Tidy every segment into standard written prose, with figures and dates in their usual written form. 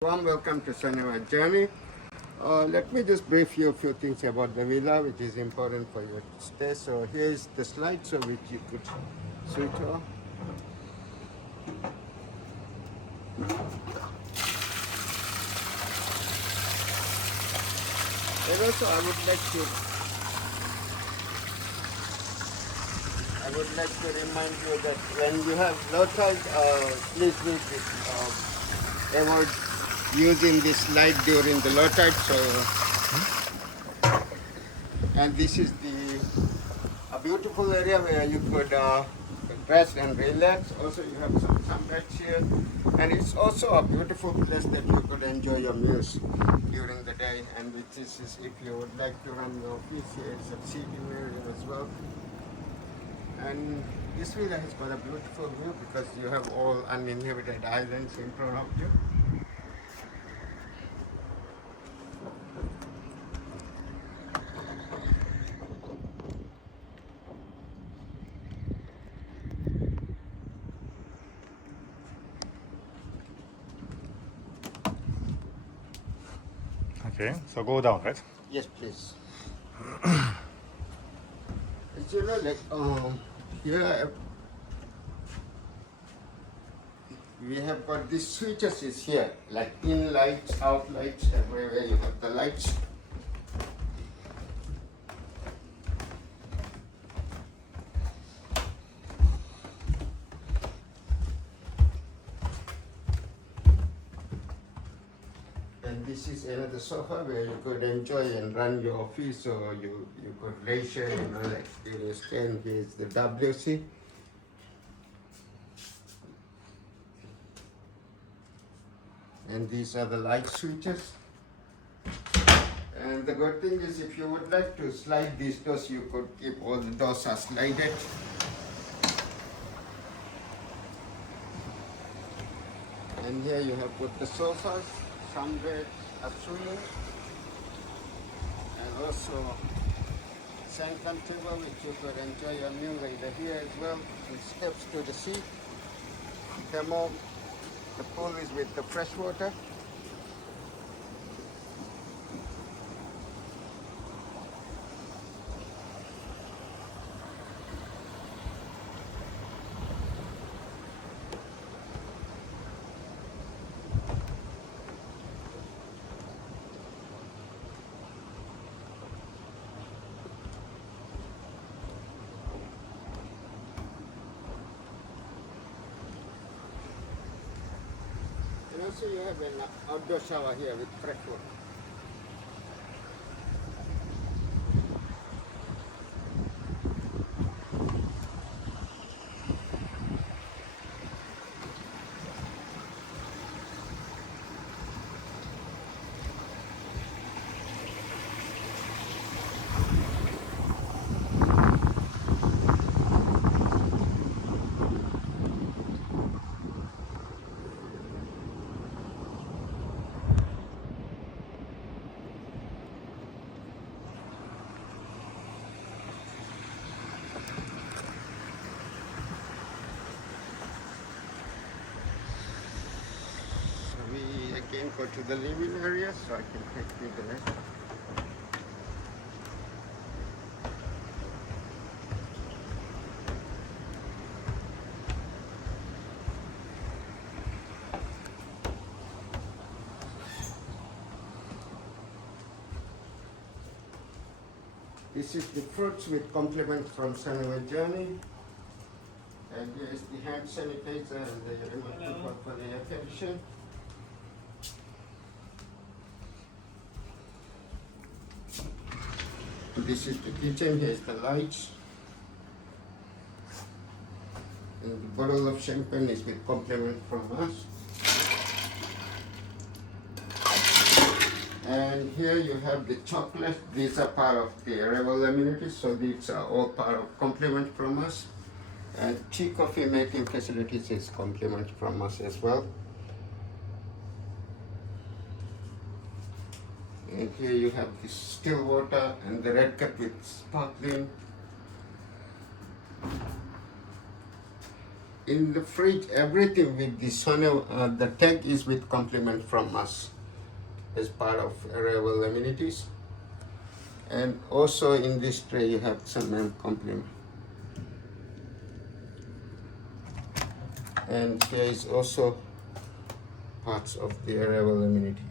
Warm welcome to Soneva Jani. Let me just brief you a few things about the villa, which is important for your stay. So here is the slide, so which you could switch off. And also, I would like to remind you that when you have low tide, please avoid using this slide during the low tide. So, and this is a beautiful area where you could rest and relax. Also, you have some sunbeds here, and it's also a beautiful place that you could enjoy your meals during the day. And which is if you would like to run your office, here is a seating area as well. And this villa has got a beautiful view because you have all uninhabited islands in front of you. Okay, so go down, right? Yes, please. It's here we have got these switches is here, like in lights, out lights, everywhere you have the lights. And this is another sofa where you could enjoy and run your office, or you could leisure, like during your stay. And here's the WC. And these are the light switches. And the good thing is, if you would like to slide these doors, you could keep all the doors are slided. And here you have put the sofas, some beds, a swing, and also Sunken table, which you could enjoy your meal later here as well, and steps to the sea. The pool is with the fresh water. And also you have an outdoor shower here with fresh water. We again go to the living area, so I can take you there. This is the fruits with compliments from Soneva Jani. And here is the hand sanitizer and the remote control for the air condition. This is the kitchen, here's the lights. And the bottle of champagne is with compliment from us. And here you have the chocolate. These are part of the arrival amenities, so these are all part of compliment from us. And tea coffee making facilities is compliment from us as well. And here you have the still water and the red cup with sparkling. in the fridge, everything with the Soneva, the tag is with compliment from us as part of arrival amenities. And also in this tray you have some compliment. And here is also parts of the arrival amenities.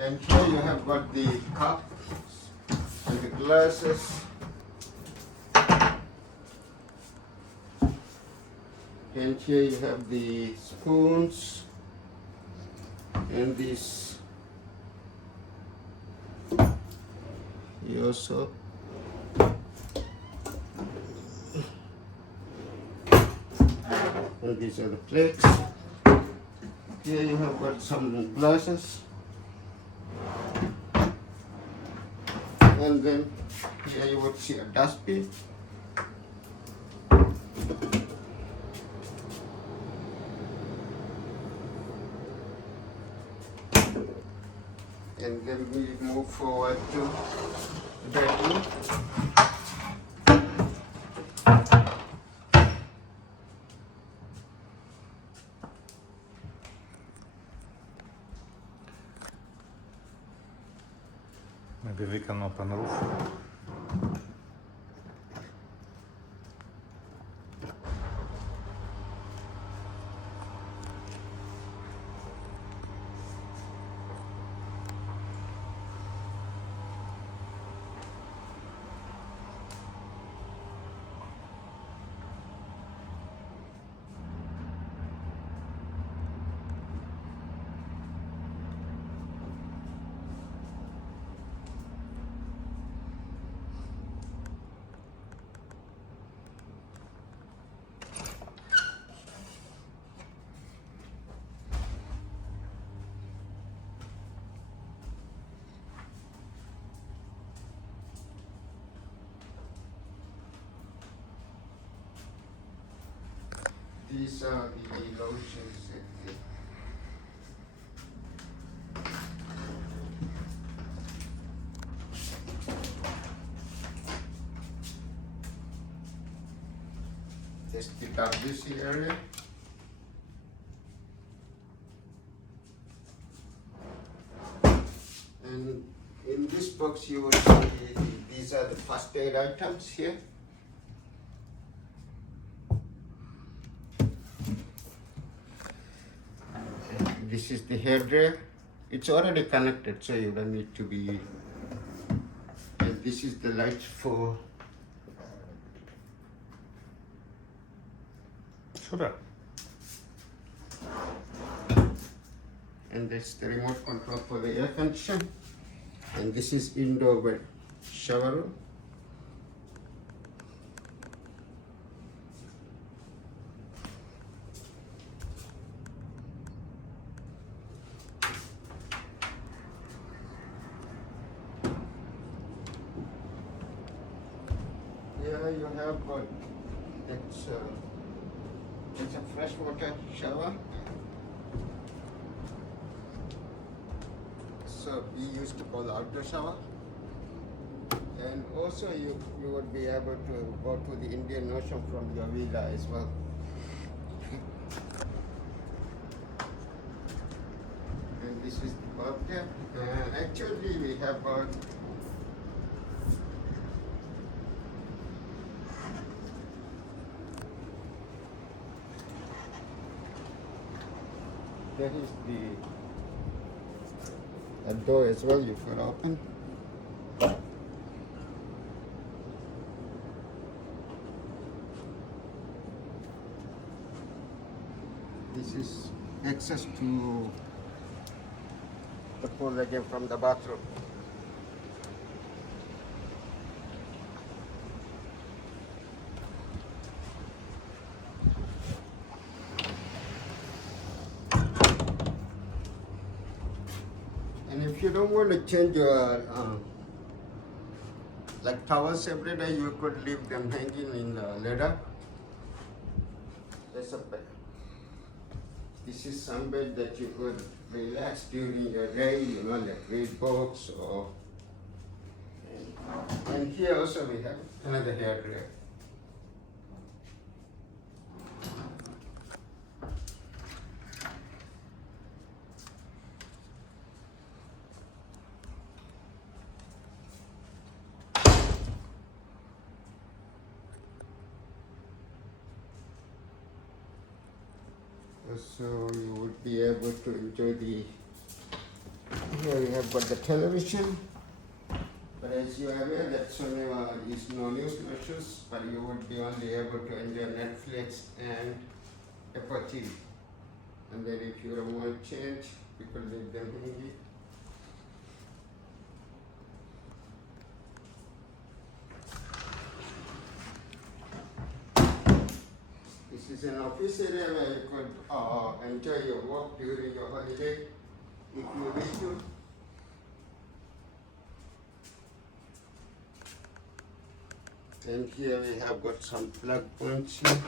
And here you have got the cups and the glasses. And here you have the spoons and this. You also and these are the plates. Here you have got some glasses. And then here you would see a dustbin. And then we move forward to the bedroom. Maybe we can open roof. These are the lotions. This is the WC area. And in this box you will see these are the first aid items here. This is the hair dryer. It's already connected, so you don't need to be. And this is the light for. Sure. And that's the remote control for the air condition. And this is indoor wet shower room. Here you have got it's a freshwater shower. So we used to call outdoor shower. And also you would be able to go to the Indian Ocean from your villa as well. And this is the bathtub. Actually we have got that is the door as well you could open. This is access to the pool again from the bathroom. And if you don't want to change your like towels every day, you could leave them hanging in the ladder. There's a bed. This is some bed that you could relax during the day, you know, like read books or And here also we have another hair dryer. So you would be able to enjoy the, here we have got the television, but as you are aware that Soneva is no new commercials, but you would be only able to enjoy Netflix and Apple TV. And then if you want to change, you could leave them hanging. This is an office area where you could enjoy your work during your holiday if you wish to. And here we have got some plug points here.